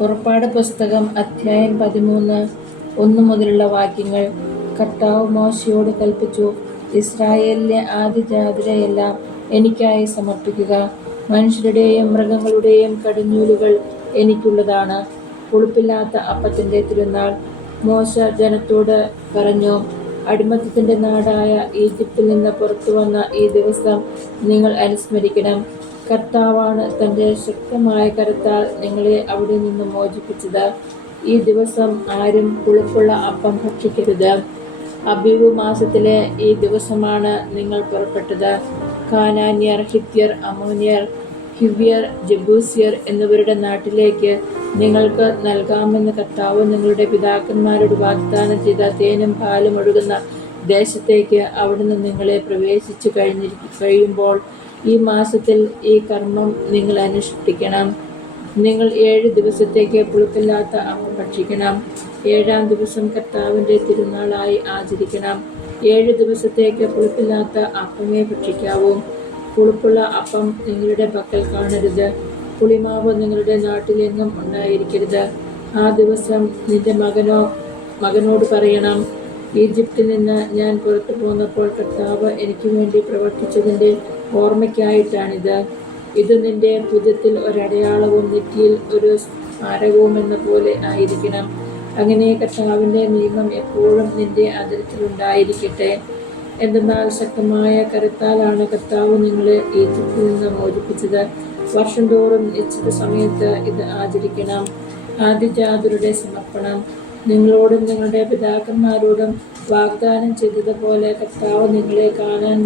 പുറപ്പാട് പുസ്തകം അധ്യായം 13 1 മുതലുള്ള വാക്യങ്ങൾ. കർത്താവ് മോശെയോട് കൽപ്പിച്ചു, ഇസ്രായേലിലെ ആദ്യജാതരെയെല്ലാം എനിക്കായി സമർപ്പിക്കുക. മനുഷ്യരുടെയും മൃഗങ്ങളുടെയും കടിഞ്ഞൂലുകൾ എനിക്കുള്ളതാണ്. പുളിപ്പില്ലാത്ത അപ്പത്തിന്റെ തിരുനാൾ. മോശ ജനത്തോട് പറഞ്ഞു, അടിമത്തത്തിന്റെ നാടായ ഈജിപ്തിൽ നിന്ന് പുറത്തുവന്ന ഈ ദിവസം നിങ്ങൾ അനുസ്മരിക്കണം. കർത്താവാണ് തന്റെ ശക്തമായ കരത്താൽ നിങ്ങളെ അവിടെ നിന്ന് മോചിപ്പിച്ചത്. ഈ ദിവസം ആരും പുളിപ്പുള്ള അപ്പം ഭക്ഷിക്കരുത്. അബീബ് മാസത്തിലെ ഈ ദിവസമാണ് നിങ്ങൾ പുറപ്പെട്ടത്. കാനാന്യർ, ഹിത്യർ, അമ്മോന്യർ, ഹിവ്യർ, ജബൂസ്യർ എന്നിവരുടെ നാട്ടിലേക്ക് നിങ്ങൾക്ക് നൽകാമെന്ന് കർത്താവ് നിങ്ങളുടെ പിതാക്കന്മാരോട് വാഗ്ദാനം ചെയ്ത തേനും പാലും ഒഴുകുന്ന ദേശത്തേക്ക് അവിടുന്ന് നിങ്ങളെ പ്രവേശിച്ചു കഴിയുമ്പോൾ ഈ മാസത്തിൽ ഈ കർമ്മം നിങ്ങൾ അനുഷ്ഠിക്കണം. നിങ്ങൾ 7 ദിവസത്തേക്ക് പുളിപ്പില്ലാത്ത അപ്പം ഭക്ഷിക്കണം. 7-ാം ദിവസം കർത്താവിന്റെ തിരുനാളായി ആചരിക്കണം. 7 ദിവസത്തേക്ക് പുളിപ്പില്ലാത്ത അപ്പമേ ഭക്ഷിക്കാവൂ. പുളിപ്പുള്ള അപ്പം നിങ്ങളുടെ പക്കൽ കാണരുത്. പുളിമാവ് നിങ്ങളുടെ നാട്ടിലെങ്ങും ഉണ്ടായിരിക്കരുത്. ആ ദിവസം നിന്റെ മകനോട് പറയണം, ഈജിപ്തിൽ നിന്ന് ഞാൻ പുറത്തു പോന്നപ്പോൾ കർത്താവ് എനിക്ക് വേണ്ടി പ്രവർത്തിച്ചതിന്റെ ഓർമ്മയ്ക്കായിട്ടാണിത്. ഇത് നിന്റെ ഭുജത്തിൽ ഒരടയാളവും നെറ്റിയിൽ ഒരു സ്മാരകവും എന്ന പോലെ ആയിരിക്കണം. അങ്ങനെ കർത്താവിന്റെ നിയമം എപ്പോഴും നിന്റെ അതിരത്തിലുണ്ടായിരിക്കട്ടെ. എന്തെന്നാൽ ശക്തമായ കരത്താലാണ് കർത്താവ് നിങ്ങളെ ഈജിപ്തിൽ നിന്ന് മോചിപ്പിച്ചത്. വർഷം തോറും നിശ്ചിത സമയത്ത് ഇത് ആചരിക്കണം. ആദ്യജാതരുടെ സമർപ്പണം. നിങ്ങളോടും നിങ്ങളുടെ പിതാക്കന്മാരോടും വാഗ്ദാനം ചെയ്തതുപോലെ കർത്താവ് നിങ്ങളെ കാനാൻ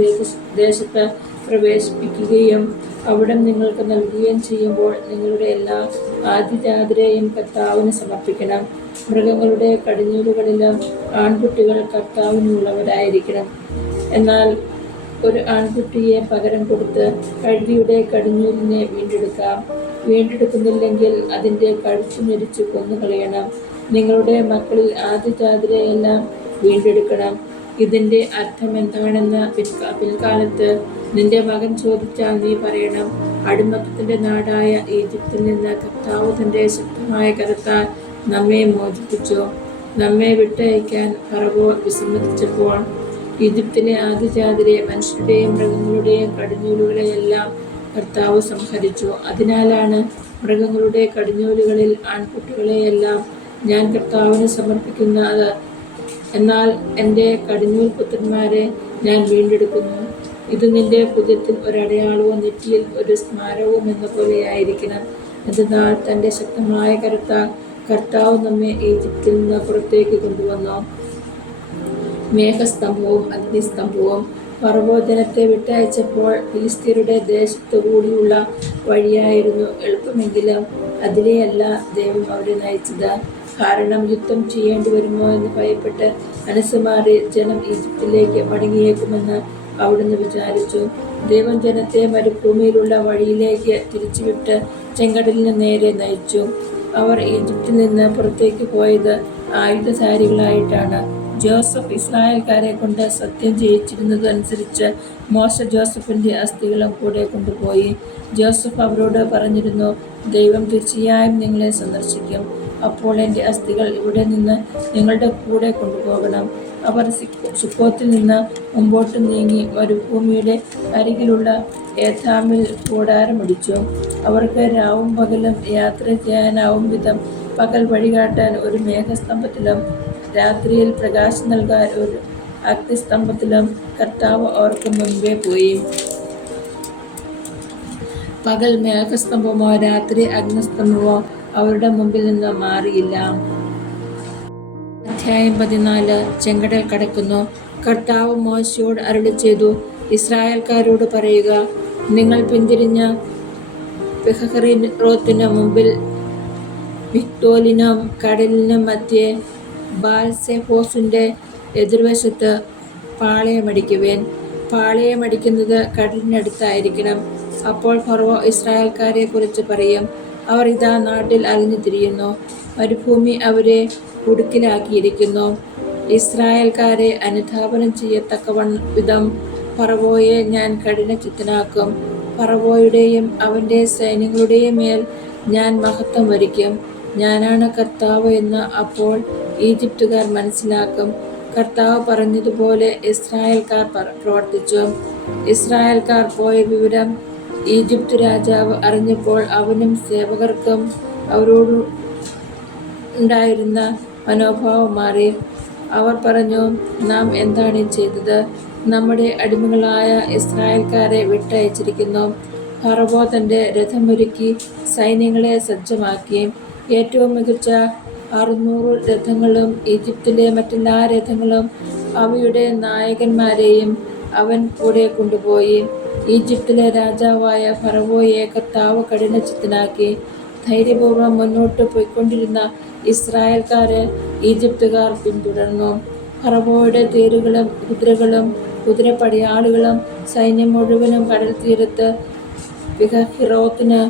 ദേശത്ത് പ്രവേശിപ്പിക്കുകയും അവിടം നിങ്ങൾക്ക് നൽകുകയും ചെയ്യുമ്പോൾ നിങ്ങളുടെ എല്ലാ ആദ്യജാതരെയും കർത്താവിന് സമർപ്പിക്കണം. മൃഗങ്ങളുടെ കടിഞ്ഞൂലുകളിലും ആൺകുട്ടികൾ കർത്താവിനുള്ളവരായിരിക്കണം. എന്നാൽ ഒരു ആൺകുട്ടിയെ പകരം കൊടുത്ത് കഴുതിയുടെ കടിഞ്ഞൂലിനെ വീണ്ടെടുക്കാം. വീണ്ടെടുക്കുന്നില്ലെങ്കിൽ അതിൻ്റെ കഴുത്തു ഞെരിച്ച് കൊന്നുകളയണം. നിങ്ങളുടെ മക്കളിൽ ആദ്യജാതരെയെല്ലാം വീണ്ടെടുക്കണം. ഇതിന്റെ അർത്ഥം എന്താണെന്ന് പിൽക്കാലത്ത് നിന്റെ മകൻ ചോദിച്ചാൽ നീ പറയണം, അടിമത്തത്തിന്റെ നാടായ ഈജിപ്തിൽ നിന്ന് കർത്താവ് തന്റെ ശക്തമായ കരത്താൽ നമ്മെ മോചിപ്പിച്ചു. നമ്മെ വിട്ടയക്കാൻ ഫറവോ വിസമ്മതിച്ചപ്പോൾ ഈജിപ്തിലെ ആദ്യജാതരെ, മനുഷ്യരുടെയും മൃഗങ്ങളുടെയും കടിഞ്ഞൂലുകളെയെല്ലാം കർത്താവ് സംഹരിച്ചു. അതിനാലാണ് മൃഗങ്ങളുടെ കടിഞ്ഞൂലുകളിൽ ആൺകുട്ടികളെയെല്ലാം ഞാൻ കർത്താവിന് സമർപ്പിക്കുന്നത്. എന്നാൽ എൻ്റെ കടിഞ്ഞൂൽ പുത്രന്മാരെ ഞാൻ വീണ്ടെടുക്കുന്നു. ഇത് നിന്റെ ഭുജത്തിൽ ഒരടയാളവും നെറ്റിയിൽ ഒരു സ്മാരകവും എന്ന പോലെയായിരിക്കണം. എന്നാൽ തൻ്റെ ശക്തമായ കരത്താൽ കർത്താവ് നമ്മെ ഈജിപ്തിൽ നിന്ന് പുറത്തേക്ക് കൊണ്ടുവന്നു. മേഘസ്തംഭവും അഗ്നിസ്തംഭവും. ഫറവോ ജനത്തെ വിട്ടയച്ചപ്പോൾ ഫിലിസ്ത്യരുടെ ദേശത്തുകൂടിയുള്ള വഴിയായിരുന്നു എളുപ്പമെങ്കിലും അതിലെയല്ല ദൈവം അവരെ നയിച്ചത്. കാരണം യുദ്ധം ചെയ്യേണ്ടി വരുമോ എന്ന് ഭയപ്പെട്ട് മനസ്സുമാറി ജനം ഈജിപ്തിലേക്ക് മടങ്ങിയേക്കുമെന്ന് അവിടുന്ന് വിചാരിച്ചു. ദൈവം ജനത്തെ മരുഭൂമിയിലുള്ള വഴിയിലേക്ക് തിരിച്ചുവിട്ട് ചെങ്കടലിന് നേരെ നയിച്ചു. അവർ ഈജിപ്തിൽ നിന്ന് പുറത്തേക്ക് പോയത് ആയുധധാരികളായിട്ടാണ്. ജോസഫ് ഇസ്രായേൽക്കാരെ കൊണ്ട് സത്യം ചെയ്യിച്ചിരുന്നതനുസരിച്ച് മോശ ജോസഫിന്റെ അസ്ഥികളും കൂടെ കൊണ്ടുപോയി. ജോസഫ് അവരോട് പറഞ്ഞിരുന്നു, ദൈവം തീർച്ചയായും നിങ്ങളെ സന്ദർശിക്കും. അപ്പോൾ എൻ്റെ അസ്ഥികൾ ഇവിടെ നിന്ന് നിങ്ങളുടെ കൂടെ കൊണ്ടുപോകണം. അവർ സുക്കോത്തിൽ നിന്ന് മുമ്പോട്ട് നീങ്ങി മരുഭൂമിയുടെ അരികിലുള്ള ഏഥാമിൽ കൂടാരമടിച്ചു. അവർക്ക് രാവും പകലും യാത്ര ചെയ്യാനാവും വിധം പകൽ വഴികാട്ടാൻ ഒരു മേഘസ്തംഭത്തിലും രാത്രിയിൽ പ്രകാശം നൽകാൻ ഒരു അഗ്നിസ്തംഭത്തിലും കർത്താവ് അവർക്ക് മുൻപേ പോയി. പകൽ മേഘസ്തംഭമോ രാത്രി അഗ്നിസ്തംഭമോ അവരുടെ മുമ്പിൽ നിന്ന് മാറിയില്ല. അധ്യായം 14. ചെങ്കടൽ കടക്കുന്നു. കർത്താവ് മോശയോട് അരുളിച്ചെയ്തു, ഇസ്രായേൽക്കാരോട് പറയുക, നിങ്ങൾ പിന്തിരിഞ്ഞ് പിഹഹീറോത്തിന് മുമ്പിൽ മിഗ്ദോലിനും കടലിനും മധ്യേ ബാൽസെഫോസിന്റെ എതിർവശത്ത് പാളയമടിക്കുവേൻ. പാളയമടിക്കുന്നത് കടലിനടുത്തായിരിക്കണം. അപ്പോൾ ഫറവോ ഇസ്രായേൽക്കാരെ കുറിച്ച് പറയും, അവർ ഇതാ നാട്ടിൽ അലഞ്ഞു തിരിയുന്നു. മരുഭൂമി അവരെ കുടുക്കിലാക്കിയിരിക്കുന്നു. ഇസ്രായേൽക്കാരെ അനുധാപനം ചെയ്യത്തക്കവിധം ഫറവോയെ ഞാൻ കഠിനചിത്തനാക്കും. ഫറവോയുടെയും അവന്റെ സൈന്യങ്ങളുടെയും മേൽ ഞാൻ മഹത്വം വരിക്കും. ഞാനാണ് കർത്താവ് എന്ന് അപ്പോൾ ഈജിപ്തുകാർ മനസ്സിലാക്കും. കർത്താവ് പറഞ്ഞതുപോലെ ഇസ്രായേൽക്കാർ പ്രവർത്തിച്ചു. ഇസ്രായേൽക്കാർ പോയ വിവരം ഈജിപ്ത് രാജാവ് അറിഞ്ഞപ്പോൾ അവനും സേവകർക്കും അവരോട് ഉണ്ടായിരുന്ന മനോഭാവം മാറി. അവർ പറഞ്ഞു, നാം എന്താണ് ചെയ്തത്? നമ്മുടെ അടിമകളായ ഇസ്രായേൽക്കാരെ വിട്ടയച്ചിരിക്കുന്നു. ഫറവോ തന്റെ രഥമൊരുക്കി സൈന്യങ്ങളെ സജ്ജമാക്കി. ഏറ്റവും മികച്ച 600 രഥങ്ങളും ഈജിപ്തിലെ മറ്റെല്ലാ രഥങ്ങളും അവയുടെ നായകന്മാരെയും അവൻ കൂടെ കൊണ്ടുപോയി. ഈജിപ്തിലെ രാജാവായ ഫറവോയെ കർത്താവ് കഠിനചിത്തനാക്കി. ധൈര്യപൂർവ്വം മുന്നോട്ട് പോയിക്കൊണ്ടിരുന്ന ഇസ്രായേൽക്കാരെ ഈജിപ്തുകാർ പിന്തുടർന്നു. ഫറവോയുടെ തേരുകളും കുതിരകളും കുതിരപ്പടയാളികളും സൈന്യം മുഴുവനും കടൽ തീരത്ത് പിഹഹിറോത്തിന്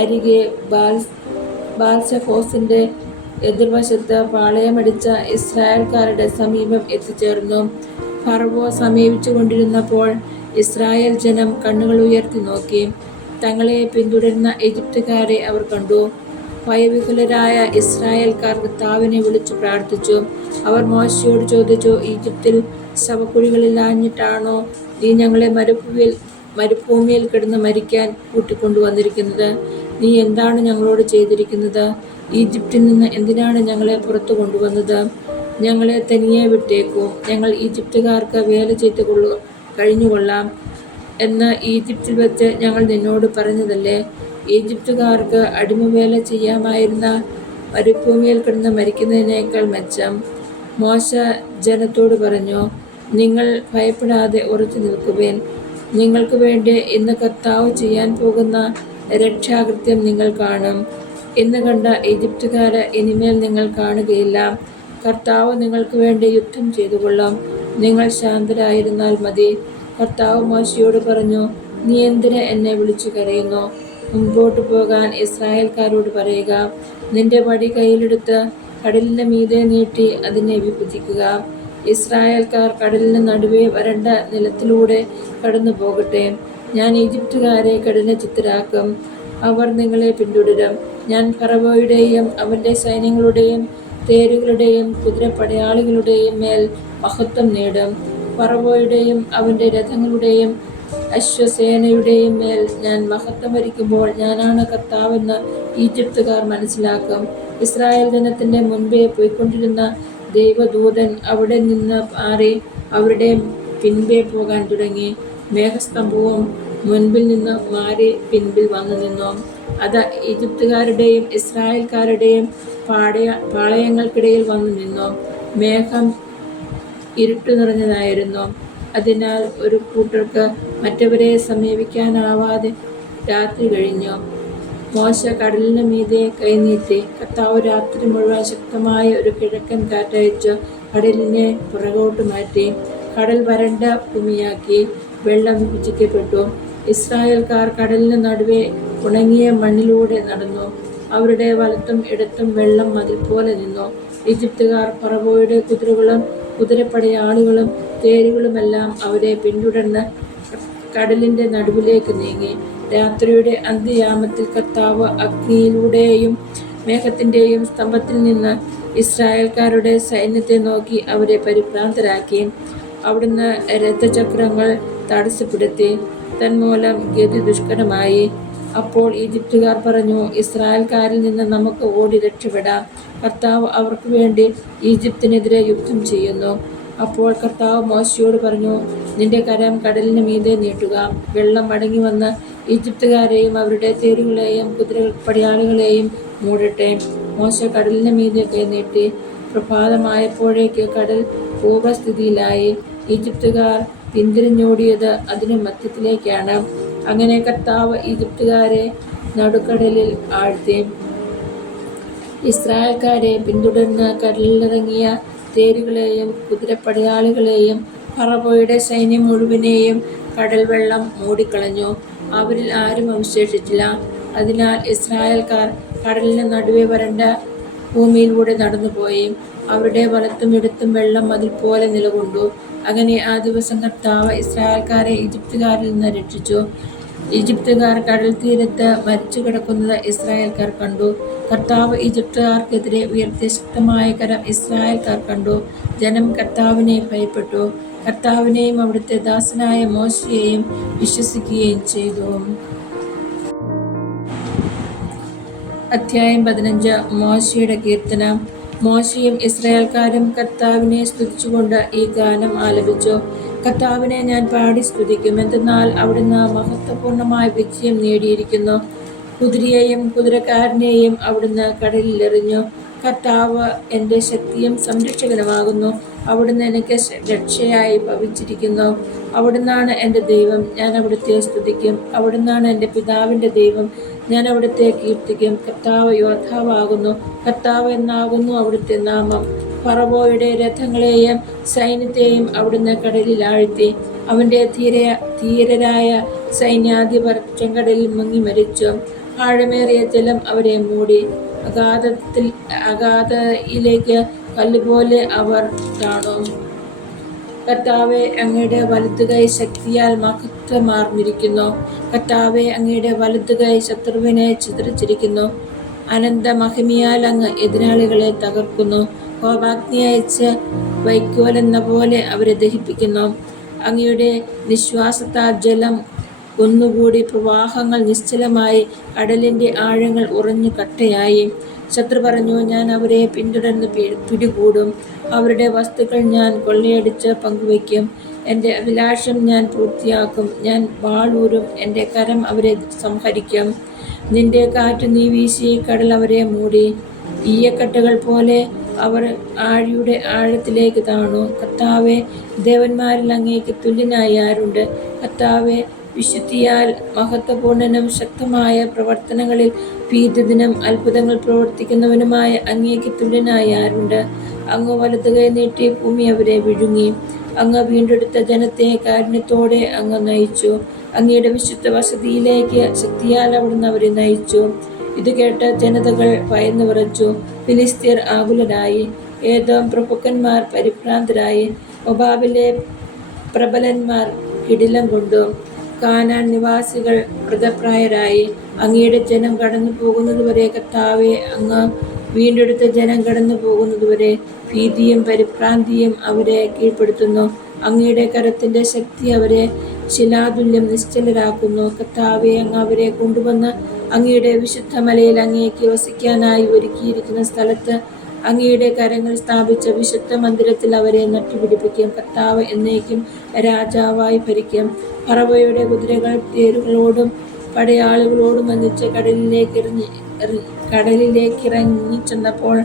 അരികെ ബാൽസെഫോസിന്റെ എതിർവശത്ത് പാളയമടിച്ച ഇസ്രായേൽക്കാരുടെ സമീപം എത്തിച്ചേർന്നു. ഫറവോ സമീപിച്ചു കൊണ്ടിരുന്നപ്പോൾ ഇസ്രായേൽ ജനം കണ്ണുകൾ ഉയർത്തി നോക്കി. തങ്ങളെ പിന്തുടരുന്ന ഈജിപ്തുകാരെ അവർ കണ്ടു. ഭയവിഹുലരായ ഇസ്രായേൽക്കാർ കർത്താവിനെ വിളിച്ചു പ്രാർത്ഥിച്ചു. അവർ മോശയോട് ചോദിച്ചു, ഈജിപ്തിൽ ശവക്കുഴികളില്ലാഞ്ഞിട്ടാണോ നീ ഞങ്ങളെ മരുഭൂമിയിൽ കിടന്ന് മരിക്കാൻ കൂട്ടിക്കൊണ്ടുവന്നിരിക്കുന്നത്? നീ എന്താണ് ഞങ്ങളോട് ചെയ്തിരിക്കുന്നത്? ഈജിപ്തിൽ നിന്ന് എന്തിനാണ് ഞങ്ങളെ പുറത്തു കൊണ്ടുവന്നത്? ഞങ്ങളെ തനിയെ വിട്ടേക്കൂ, ഞങ്ങൾ ഈജിപ്തുകാർക്ക് വേല ചെയ്ത് കഴിഞ്ഞുകൊള്ളാം എന്ന് ഈജിപ്തിൽ വെച്ച് ഞങ്ങൾ നിന്നോട് പറഞ്ഞതല്ലേ? ഈജിപ്തുകാർക്ക് അടിമവേല ചെയ്യാമായിരുന്ന മരുഭൂമിയിൽ കിടന്ന് മരിക്കുന്നതിനേക്കാൾ മെച്ചം. മോശ ജനത്തോട് പറഞ്ഞു, നിങ്ങൾ ഭയപ്പെടാതെ ഉറച്ചു നിൽക്കുവേൻ. നിങ്ങൾക്ക് വേണ്ടി ഇന്ന് കർത്താവ് ചെയ്യാൻ പോകുന്ന രക്ഷാകൃത്യം നിങ്ങൾ കാണും. ഇന്ന് കണ്ട ഈജിപ്തുകാരെ ഇനിമേൽ നിങ്ങൾ കാണുകയില്ല. കർത്താവ് നിങ്ങൾക്ക് വേണ്ടി യുദ്ധം ചെയ്തുകൊള്ളും. നിങ്ങൾ ശാന്തരായിരുന്നാൽ മതി. കർത്താവ് മോശയോട് പറഞ്ഞു, നീ എന്തിന് എന്നെ വിളിച്ചു കരയുന്നു? മുമ്പോട്ട് പോകാൻ ഇസ്രായേൽക്കാരോട് പറയുക. നിന്റെ വടി കയ്യിലെടുത്ത് കടലിന് മീതെ നീട്ടി അതിനെ വിഭജിക്കുക. ഇസ്രായേൽക്കാർ കടലിന് നടുവേ വരണ്ട നിലത്തിലൂടെ കടന്നു പോകട്ടെ. ഞാൻ ഈജിപ്തുകാരെ കഠിനചിത്തരാക്കും. അവർ നിങ്ങളെ പിന്തുടരും. ഞാൻ ഫറവോയുടെയും അവന്റെ സൈന്യങ്ങളുടെയും തേരുകളുടെയും കുതിരപ്പടയാളികളുടെയും മേൽ മഹത്വം നേടും. ഫറവോയുടെയും അവന്റെ രഥങ്ങളുടെയും അശ്വസേനയുടെയും മേൽ ഞാൻ മഹത്വം വരിക്കുമ്പോൾ ഞാനാണ് കർത്താവെന്ന് ഈജിപ്തുകാർ മനസ്സിലാക്കും. ഇസ്രായേൽ ജനത്തിന്റെ മുൻപേ പോയിക്കൊണ്ടിരുന്ന ദൈവദൂതൻ അവിടെ നിന്ന് മാറി അവരുടെ പിൻപേ പോകാൻ തുടങ്ങി. മേഘസ്തംഭവും മുൻപിൽ നിന്ന് മാറി പിൻപിൽ വന്നു നിന്നു. അത് ഈജിപ്തുകാരുടെയും ഇസ്രായേൽക്കാരുടെയും പാളയങ്ങൾക്കിടയിൽ വന്നു നിന്നു. മേഘം ഇരുട്ടു നിറഞ്ഞതായിരുന്നു. അതിനാൽ ഒരു കൂട്ടർക്ക് മറ്റവരെ സമീപിക്കാനാവാതെ രാത്രി കഴിഞ്ഞു. മോശ കടലിന് മീതെ കൈനീട്ടി. കർത്താവ് രാത്രി മുഴുവൻ ശക്തമായ ഒരു കിഴക്കൻ കാറ്റയച്ച് കടലിനെ പുറകോട്ട് മാറ്റി. കടൽ വരണ്ട ഭൂമിയാക്കി. വെള്ളം വിഭജിക്കപ്പെട്ടു. ഇസ്രായേൽക്കാർ കടലിന് നടുവേ ഉണങ്ങിയ മണ്ണിലൂടെ നടന്നു. അവരുടെ വലത്തും ഇടത്തും വെള്ളം മതിൽ പോലെ നിന്നു. ഈജിപ്തുകാർ ഫറവോയുടെ കുതിരകളും കുതിരപ്പടയാളികളും തേരുകളുമെല്ലാം അവരെ പിന്തുടർന്ന് കടലിന്റെ നടുവിലേക്ക് നീങ്ങി. രാത്രിയുടെ അന്ത്യയാമത്തിൽ കർത്താവ് അഗ്നിയിലൂടെയും മേഘത്തിന്റെയും സ്തംഭത്തിൽ നിന്ന് ഇസ്രായേൽക്കാരുടെ സൈന്യത്തെ നോക്കി അവരെ പരിഭ്രാന്തരാക്കി. അവിടുന്ന് രഥചക്രങ്ങൾ തടസ്സപ്പെടുത്തി. തന്മൂലം ഗതി ദുഷ്കരമായി. അപ്പോൾ ഈജിപ്തുകാർ പറഞ്ഞു, ഇസ്രായേൽക്കാരിൽ നിന്ന് നമുക്ക് ഓടി രക്ഷപ്പെടാം. കർത്താവ് അവർക്ക് വേണ്ടി ഈജിപ്തിനെതിരെ യുദ്ധം ചെയ്യുന്നു. അപ്പോൾ കർത്താവ് മോശയോട് പറഞ്ഞു, നിന്റെ കരം കടലിന് മീതെ നീട്ടുക. വെള്ളം മടങ്ങി വന്ന് ഈജിപ്തുകാരെയും അവരുടെ തേരുകളെയും കുതിരപ്പടയാളികളെയും മൂടട്ടെ. മോശ കടലിന് മീതെ കൈ നീട്ടി. പ്രഭാതമായപ്പോഴേക്ക് കടൽ പൂർവ്വസ്ഥിതിയിലായി. ഈജിപ്തുകാർ പിന്തിരിഞ്ഞോടിയത് അതിനു മധ്യത്തിലേക്കാണ്. അങ്ങനെ കർത്താവ് ഈജിപ്തുകാരെ നടുക്കടലിൽ ആഴ്ത്തി. ഇസ്രായേൽക്കാരെ പിന്തുടർന്ന് കടലിലിറങ്ങിയ തേരുകളെയും കുതിരപ്പടയാളികളെയും ഫറവോയുടെ സൈന്യം മുഴുവനെയും കടൽ വെള്ളം മൂടിക്കളഞ്ഞു. അവരിൽ ആരും അവശേഷിച്ചില്ല. അതിനാൽ ഇസ്രായേൽക്കാർ കടലിന് നടുവേ വരണ്ട ഭൂമിയിലൂടെ നടന്നുപോയി. അവരുടെ വലത്തും ഇടത്തും വെള്ളം മതിൽ പോലെ നിലകൊണ്ടു. അങ്ങനെ ആ ദിവസം കർത്താവ് ഇസ്രായേൽക്കാരെ ഈജിപ്തുകാരിൽ നിന്ന് രക്ഷിച്ചു. ഈജിപ്തുകാർ കടൽ തീരത്ത് മരിച്ചു കിടക്കുന്നത് ഇസ്രായേൽക്കാർ കണ്ടു. കർത്താവ് ഈജിപ്തുകാർക്കെതിരെ ഉയർത്തിയ ശക്തമായ കരം ഇസ്രായേൽക്കാർ കണ്ടു. ജനം കർത്താവിനെ ഭയപ്പെട്ടു. കർത്താവിനെയും അവിടുത്തെ ദാസനായ മോശയെയും വിശ്വസിക്കുകയും ചെയ്തു. അധ്യായം 15. മോശയുടെ കീർത്തനം. മോശയും ഇസ്രായേൽക്കാരും കർത്താവിനെ സ്തുതിച്ചുകൊണ്ട് ഈ ഗാനം ആലപിച്ചു. കർത്താവിനെ ഞാൻ പാടി സ്തുതിക്കും, എന്തെന്നാൽ അവിടുന്ന് മഹത്വപൂർണമായ വിജയം നേടിയിരിക്കുന്നു. കുതിരയെയും കുതിരക്കാരനെയും അവിടുന്ന് കടലിലെറിഞ്ഞു. കർത്താവ് എൻ്റെ ശക്തിയും സംരക്ഷകനുമാകുന്നു. അവിടുന്ന് എനിക്ക് രക്ഷയായി ഭവിച്ചിരിക്കുന്നു. അവിടുന്നാണ് എൻ്റെ ദൈവം, ഞാൻ അവിടുത്തെ സ്തുതിക്കും. അവിടുന്നാണ് എൻ്റെ പിതാവിൻ്റെ ദൈവം, ഞാൻ അവിടുത്തെ കീർത്തിക്കും. കർത്താവ് യോദ്ധാവാകുന്നു. കർത്താവ് എന്നാകുന്നു അവിടുത്തെ നാമം. ഫറവോയുടെ രഥങ്ങളെയും സൈന്യത്തെയും അവിടുന്ന് കടലിൽ ആഴ്ത്തി. അവൻ്റെ ധീരരായ സൈന്യാധിപർ ചെങ്കടലിൽ മുങ്ങി മരിച്ചു. ആഴമേറിയ ജലം അവരെ മൂടി. അഗാധയിലേക്ക് കല്ലുപോലെ അവർ താണു. കർത്താവേ, അങ്ങയുടെ വലതുകൈ ശക്തിയാൽ മഹത്വമാർന്നിരിക്കുന്നു. കർത്താവേ, അങ്ങയുടെ വലതുകൈ ശത്രുവിനെ ചിതറിച്ചിരിക്കുന്നു. അനന്ത മഹിമയാൽ അങ്ങ് എതിരാളികളെ തകർക്കുന്നു. കോപാഗ്നി അയച്ച് വൈക്കോലെന്ന പോലെ അവരെ ദഹിപ്പിക്കുന്നു. അങ്ങയുടെ നിശ്വാസത്താൽ ജലം ഒന്നുകൂടി. പ്രവാഹങ്ങൾ നിശ്ചലമായി. കടലിൻ്റെ ആഴങ്ങൾ ഉറഞ്ഞു കട്ടയായി. ശത്രു പറഞ്ഞു, ഞാൻ അവരെ പിന്തുടർന്ന് പിടികൂടും. അവരുടെ വസ്തുക്കൾ ഞാൻ കൊള്ളയടിച്ച് പങ്കുവയ്ക്കും. എൻ്റെ അഭിലാഷം ഞാൻ പൂർത്തിയാക്കും. ഞാൻ വാളൂരും. എൻ്റെ കരം അവരെ സംഹരിക്കും. നിന്റെ കാറ്റ് നീ വീശി കടൽ അവരെ മൂടി. ഈയക്കട്ടകൾ പോലെ അവർ ആഴിയുടെ ആഴത്തിലേക്ക് താണു. കർത്താവേ, ദേവന്മാരിൽ അങ്ങേക്ക് തുല്യനായി ആരുണ്ട്? കർത്താവേ, വിശുദ്ധിയാൽ മഹത്വപൂർണനും ശക്തമായ പ്രവർത്തനങ്ങളിൽ ഭീതിദിനം അത്ഭുതങ്ങൾ പ്രവർത്തിക്കുന്നവനുമായ അങ്ങേക്ക് തുല്യനായി ആരുണ്ട്? അങ്ങ് വലതുകൈ നീട്ടി ഭൂമി അവരെ വിഴുങ്ങി. അങ്ങ് വീണ്ടെടുത്ത ജനത്തെ കാരുണ്യത്തോടെ അങ്ങ് നയിച്ചു. അങ്ങയുടെ വിശുദ്ധ വസതിയിലേക്ക് ശക്തിയാൽ അവിടുന്ന് അവരെ നയിച്ചു. ഇത് കേട്ട് ജനതകൾ ഭയന്നു വിറച്ചു. ഫിലിസ്ത്യർ ആകുലരായി. ഏദോം പ്രഭുക്കന്മാർ പരിഭ്രാന്തരായി. മോവാബിലെ പ്രബലന്മാർ കിടിലം കൊണ്ടു. കാനാൻ നിവാസികൾ മൃതപ്രായരായി. അങ്ങയുടെ ജനം കടന്നു പോകുന്നതുവരെ, കർത്താവേ, അങ്ങ് വീണ്ടെടുത്ത ജനം കടന്നു പോകുന്നതുവരെ ഭീതിയും പരിഭ്രാന്തിയും അവരെ കീഴ്പ്പെടുത്തുന്നു. അങ്ങയുടെ കരത്തിൻ്റെ ശക്തി അവരെ ശിലാതുല്യം നിശ്ചലരാക്കുന്നു. കർത്താവേ, അങ്ങ് അവരെ കൊണ്ടുവന്ന് അങ്ങയുടെ വിശുദ്ധ മലയിൽ അങ്ങേക്ക് വസിക്കാനായി ഒരുക്കിയിരിക്കുന്ന സ്ഥലത്ത് അങ്ങയുടെ കരങ്ങൾ സ്ഥാപിച്ച വിശുദ്ധ മന്ദിരത്തിൽ അവരെ നട്ടുപിടിപ്പിക്കും. കർത്താവ് എന്നേക്കും രാജാവായി ഭരിക്കും. ഫറവോയുടെ കുതിരകൾ തേരുകളോടും പടയാളികളോടും ഒന്നിച്ച് കടലിലേക്കിറങ്ങി ചെന്നപ്പോൾ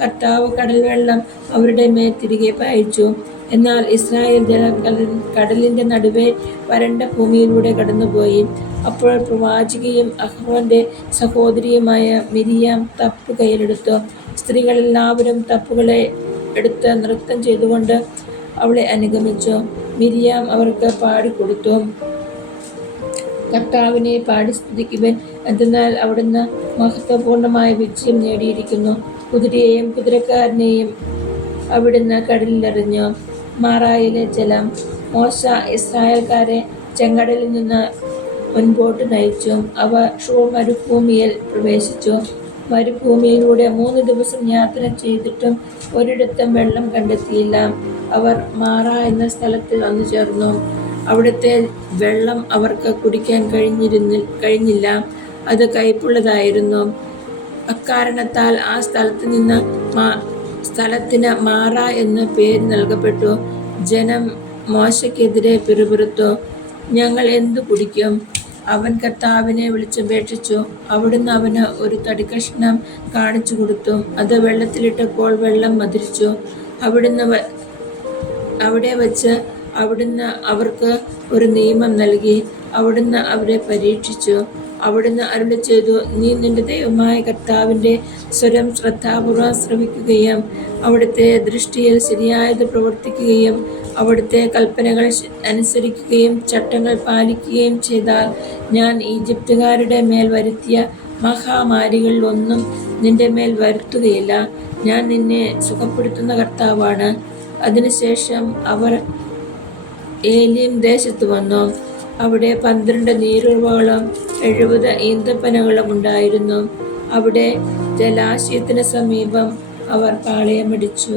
കർത്താവ് കടൽ വെള്ളം അവരുടെ മേൽ തിരികെ പായിച്ചു. എന്നാൽ ഇസ്രായേൽ ജനം കടലിൻ്റെ നടുവെ വരണ്ട ഭൂമിയിലൂടെ കടന്നുപോയി. അപ്പോൾ പ്രവാചികയും അഹ്റോന്റെ സഹോദരിയുമായ മിരിയാം തപ്പ് കയ്യിലെടുത്തു. സ്ത്രീകളെല്ലാവരും തപ്പുകളെ എടുത്ത് നൃത്തം ചെയ്തുകൊണ്ട് അവളെ അനുഗമിച്ചു. മിരിയാം അവർക്ക് പാടിക്കൊടുത്തു. കർത്താവിനെ പാടി സ്തുതിക്കുവിൻ, എന്തെന്നാൽ അവിടുന്ന് മഹത്വപൂർണമായ വിജയം നേടിയിരിക്കുന്നു. കുതിരയെയും കുതിരക്കാരനെയും അവിടുന്ന് കടലിലെറിഞ്ഞു. മാറായിലെ ജലം. മോശ ഇസ്രായേൽക്കാരെ ചെങ്കടലിൽ നിന്ന് മുൻപോട്ട് നയിച്ചു. അവർ ഷൂർ മരുഭൂമിയിൽ പ്രവേശിച്ചു. മരുഭൂമിയിലൂടെ 3 ദിവസം യാത്ര ചെയ്തിട്ടും ഒരിടത്തും വെള്ളം കണ്ടെത്തിയില്ല. അവർ മാറ എന്ന സ്ഥലത്ത് വന്നു ചേർന്നു. അവിടുത്തെ വെള്ളം അവർക്ക് കുടിക്കാൻ കഴിഞ്ഞില്ല. അത് കയ്പുള്ളതായിരുന്നു. അക്കാരണത്താൽ ആ സ്ഥലത്തിന് മാറ എന്ന് പേര് നൽകപ്പെട്ടു. ജനം മോശയ്ക്കെതിരെ പിറുപിറുത്തു, ഞങ്ങൾ എന്തു കുടിക്കും? അവൻ കർത്താവിനെ വിളിച്ചപേക്ഷിച്ചു. അവിടുന്ന് അവന് ഒരു തടിക്കഷ്ണം കാണിച്ചു കൊടുത്തു. അത് വെള്ളത്തിലിട്ടപ്പോൾ വെള്ളം മധുരിച്ചു. അവിടെ വച്ച് അവിടുന്ന് അവർക്ക് ഒരു നിയമം നൽകി. അവിടുന്ന് അവരെ പരീക്ഷിച്ചു. അവിടുന്ന് അരുളിച്ചെയ്തു, നീ നിന്റെ ദൈവമായ കർത്താവിൻ്റെ സ്വരം ശ്രദ്ധാപൂർവം ശ്രവിക്കുകയും അവിടുത്തെ ദൃഷ്ടിയിൽ ശരിയായത് പ്രവർത്തിക്കുകയും അവിടുത്തെ കൽപ്പനകൾ അനുസരിക്കുകയും ചട്ടങ്ങൾ പാലിക്കുകയും ചെയ്താൽ ഞാൻ ഈജിപ്തുകാരുടെ മേൽ വരുത്തിയ മഹാമാരികളിൽ ഒന്നും നിന്റെ മേൽ വരുത്തുകയില്ല. ഞാൻ നിന്നെ സുഖപ്പെടുത്തുന്ന കർത്താവാണ്. അതിനുശേഷം അവർ ഏലീം ദേശത്ത് വന്നു. അവിടെ 12 നീരുറവുകളും 70 ഈന്തപ്പനകളും ഉണ്ടായിരുന്നു. അവിടെ ജലാശയത്തിന് സമീപം അവർ പാളയമടിച്ചു.